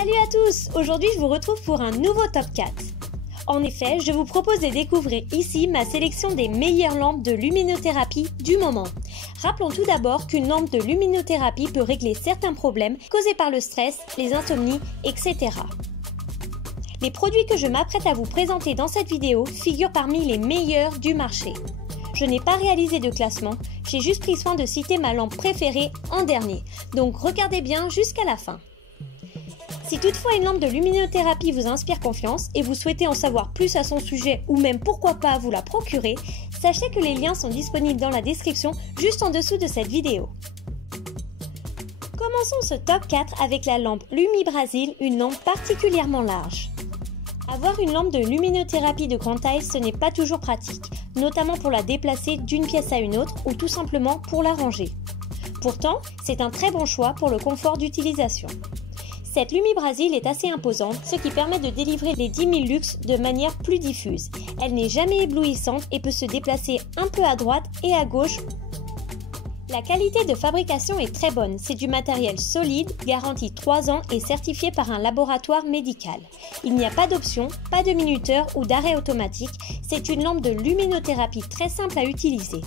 Salut à tous! Aujourd'hui je vous retrouve pour un nouveau Top 4. En effet, je vous propose de découvrir ici ma sélection des meilleures lampes de luminothérapie du moment. Rappelons tout d'abord qu'une lampe de luminothérapie peut régler certains problèmes causés par le stress, les insomnies, etc. Les produits que je m'apprête à vous présenter dans cette vidéo figurent parmi les meilleurs du marché. Je n'ai pas réalisé de classement, j'ai juste pris soin de citer ma lampe préférée en dernier, donc regardez bien jusqu'à la fin. Si toutefois une lampe de luminothérapie vous inspire confiance et vous souhaitez en savoir plus à son sujet ou même pourquoi pas vous la procurer, sachez que les liens sont disponibles dans la description juste en dessous de cette vidéo. Commençons ce top 4 avec la lampe Lumibrasil, une lampe particulièrement large. Avoir une lampe de luminothérapie de grande taille, ce n'est pas toujours pratique, notamment pour la déplacer d'une pièce à une autre ou tout simplement pour la ranger. Pourtant, c'est un très bon choix pour le confort d'utilisation. Cette Lumibrasil est assez imposante, ce qui permet de délivrer les 10 000 lux de manière plus diffuse. Elle n'est jamais éblouissante et peut se déplacer un peu à droite et à gauche. La qualité de fabrication est très bonne, c'est du matériel solide, garanti 3 ans et certifié par un laboratoire médical. Il n'y a pas d'option, pas de minuteur ou d'arrêt automatique, c'est une lampe de luminothérapie très simple à utiliser.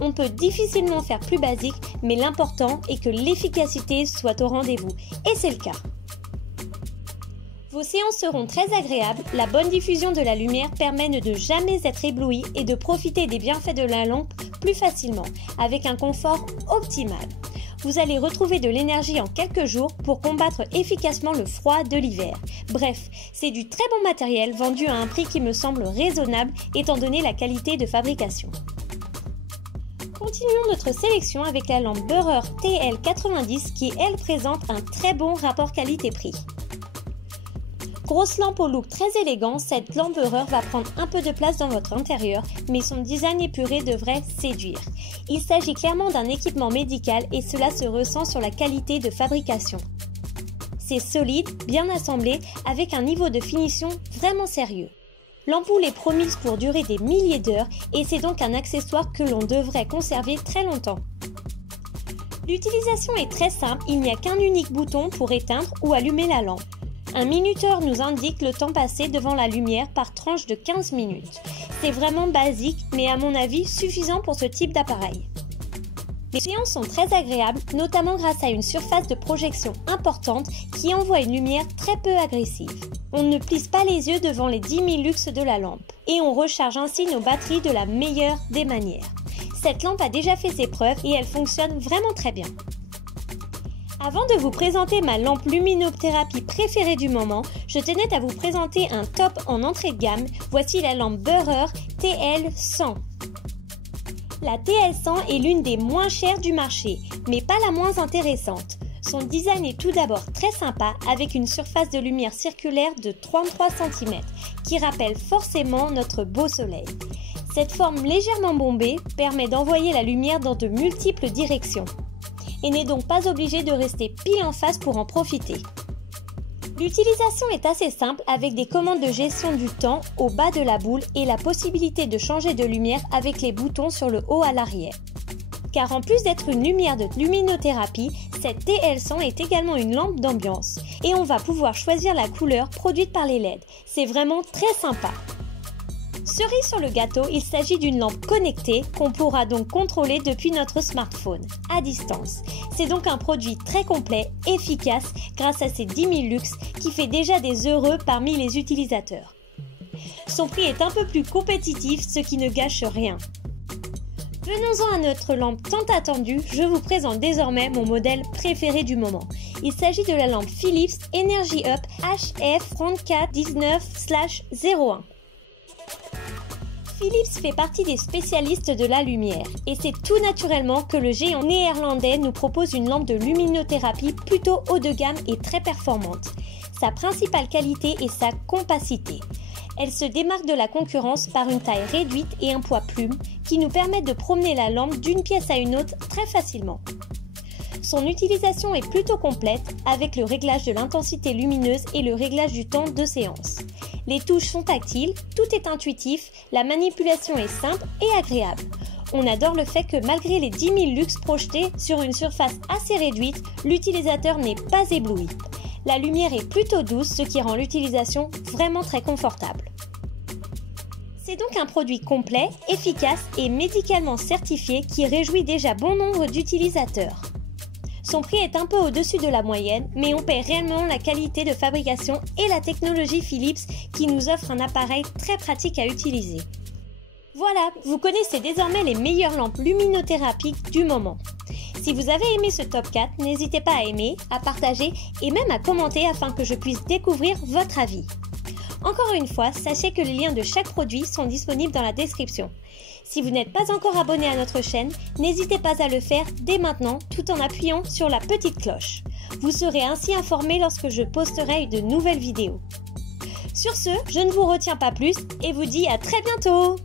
On peut difficilement faire plus basique, mais l'important est que l'efficacité soit au rendez-vous, et c'est le cas. Vos séances seront très agréables, la bonne diffusion de la lumière permet de ne jamais être ébloui et de profiter des bienfaits de la lampe plus facilement, avec un confort optimal. Vous allez retrouver de l'énergie en quelques jours pour combattre efficacement le froid de l'hiver. Bref, c'est du très bon matériel vendu à un prix qui me semble raisonnable étant donné la qualité de fabrication. Continuons notre sélection avec la lampe Beurer TL90 qui elle présente un très bon rapport qualité-prix. Grosse lampe au look très élégant, cette lampe Beurer va prendre un peu de place dans votre intérieur, mais son design épuré devrait séduire. Il s'agit clairement d'un équipement médical et cela se ressent sur la qualité de fabrication. C'est solide, bien assemblé, avec un niveau de finition vraiment sérieux. L'ampoule est promise pour durer des milliers d'heures et c'est donc un accessoire que l'on devrait conserver très longtemps. L'utilisation est très simple, il n'y a qu'un unique bouton pour éteindre ou allumer la lampe. Un minuteur nous indique le temps passé devant la lumière par tranche de 15 minutes. C'est vraiment basique, mais à mon avis suffisant pour ce type d'appareil. Les séances sont très agréables, notamment grâce à une surface de projection importante qui envoie une lumière très peu agressive. On ne plisse pas les yeux devant les 10 000 lux de la lampe et on recharge ainsi nos batteries de la meilleure des manières. Cette lampe a déjà fait ses preuves et elle fonctionne vraiment très bien. Avant de vous présenter ma lampe luminothérapie préférée du moment, je tenais à vous présenter un top en entrée de gamme. Voici la lampe Beurer TL100. La TL100 est l'une des moins chères du marché, mais pas la moins intéressante. Son design est tout d'abord très sympa avec une surface de lumière circulaire de 33 cm qui rappelle forcément notre beau soleil. Cette forme légèrement bombée permet d'envoyer la lumière dans de multiples directions et n'est donc pas obligé de rester pile en face pour en profiter. L'utilisation est assez simple avec des commandes de gestion du temps au bas de la boule et la possibilité de changer de lumière avec les boutons sur le haut à l'arrière. Car en plus d'être une lumière de luminothérapie, cette TL100 est également une lampe d'ambiance et on va pouvoir choisir la couleur produite par les LED. C'est vraiment très sympa. Cerise sur le gâteau, il s'agit d'une lampe connectée qu'on pourra donc contrôler depuis notre smartphone, à distance. C'est donc un produit très complet, efficace, grâce à ses 10 000 lux qui fait déjà des heureux parmi les utilisateurs. Son prix est un peu plus compétitif, ce qui ne gâche rien. Venons-en à notre lampe tant attendue, je vous présente désormais mon modèle préféré du moment. Il s'agit de la lampe Philips Energy Up HF3419/01. Philips fait partie des spécialistes de la lumière et c'est tout naturellement que le géant néerlandais nous propose une lampe de luminothérapie plutôt haut de gamme et très performante. Sa principale qualité est sa compacité. Elle se démarque de la concurrence par une taille réduite et un poids plume qui nous permettent de promener la lampe d'une pièce à une autre très facilement. Son utilisation est plutôt complète avec le réglage de l'intensité lumineuse et le réglage du temps de séance. Les touches sont tactiles, tout est intuitif, la manipulation est simple et agréable. On adore le fait que malgré les 10 000 lux projetés sur une surface assez réduite, l'utilisateur n'est pas ébloui. La lumière est plutôt douce, ce qui rend l'utilisation vraiment très confortable. C'est donc un produit complet, efficace et médicalement certifié qui réjouit déjà bon nombre d'utilisateurs. Son prix est un peu au-dessus de la moyenne, mais on paie réellement la qualité de fabrication et la technologie Philips qui nous offre un appareil très pratique à utiliser. Voilà, vous connaissez désormais les meilleures lampes luminothérapiques du moment. Si vous avez aimé ce top 4, n'hésitez pas à aimer, à partager et même à commenter afin que je puisse découvrir votre avis. Encore une fois, sachez que les liens de chaque produit sont disponibles dans la description. Si vous n'êtes pas encore abonné à notre chaîne, n'hésitez pas à le faire dès maintenant tout en appuyant sur la petite cloche. Vous serez ainsi informé lorsque je posterai de nouvelles vidéos. Sur ce, je ne vous retiens pas plus et vous dis à très bientôt!